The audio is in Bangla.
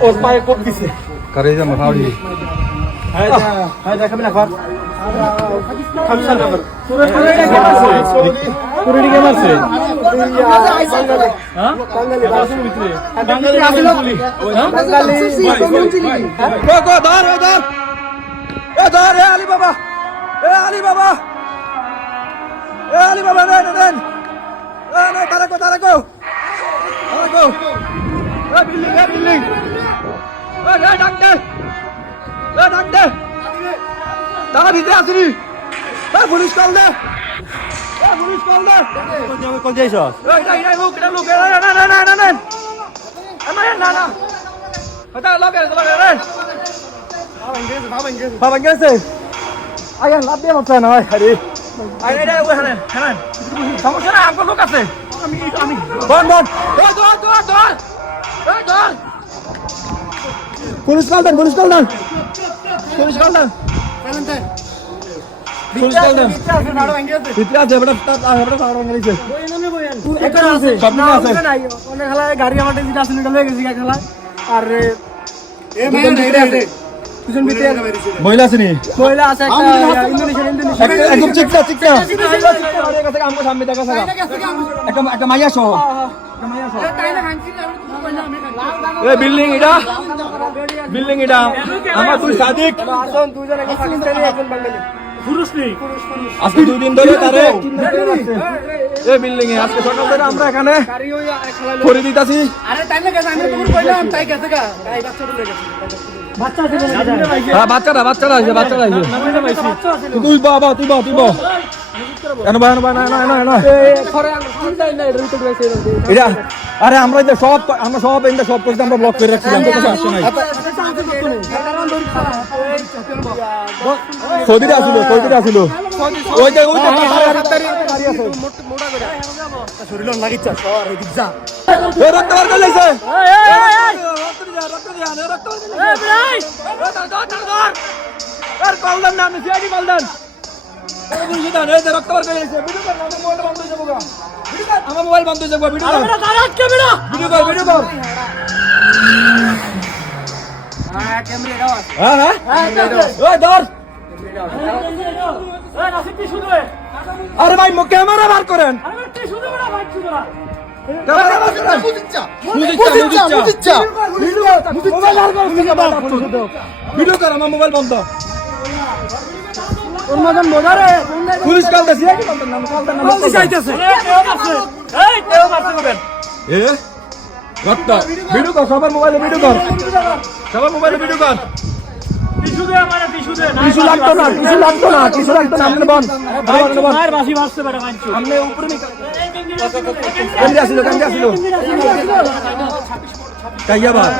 ওর পায়ে কোপ দিছে করে যা মাথাড়ি হ্যাঁ দেখাবি না ঘর খামসার ব্যাপার পুরোটি কে মারছে হ্যাঁ বাংলাদেশের ভিতরে বাঙালি আসলো বাঙালি গো ধর এ আলী বাবা আলী বাবা নেন তারা কো বিল্ডিং ডাক দে তারা ভিতরে আসিনি পুলিশ কল দে কোন যাইছ বাবা গেছে আগে লাভ দিয়ে বাচ্চা নয় আরে সমস্যা না আমার লোক আছে আমি বন পুলিশ কল দেন ভিতরে আছে গাড়ি আমার খেলা আর মহিলা আছে নি মহিলা আছে একদম চিকটা আমার সামনে দেখা একটা মাইয়া সহ বিল্ডিং এটা আমার তুই সাদিক আজকে 2 দিন ধরে তারে এই বিল্ডিং এ আজকে সকাল ধরে আমরা এখানে করে দিতাছি বাচ্চারা তুই বাবা কেন ভাই না এটা আরে আমরা সব করতে আমরা ব্লক করে রাখছিলাম তো কিছু আসছে নাই সৌদিতে আসিল ওই শরীর লাগিচ্ছে রক্ত বার করে লাইছে আমার মোবাইল বন্ধ হয়ে যাবো ভিডিও কর আরে ভাই ক্যামেরা বার করেন ভিডিও কর আমার মোবাইল বন্ধ পুলিশ কল দিছে ভিডিও কর সবার মোবাইলে ভিডিও কর কিছু লাগতো না আপনি বন আপনি উপরে কেমনে আসিল কাইয়া বার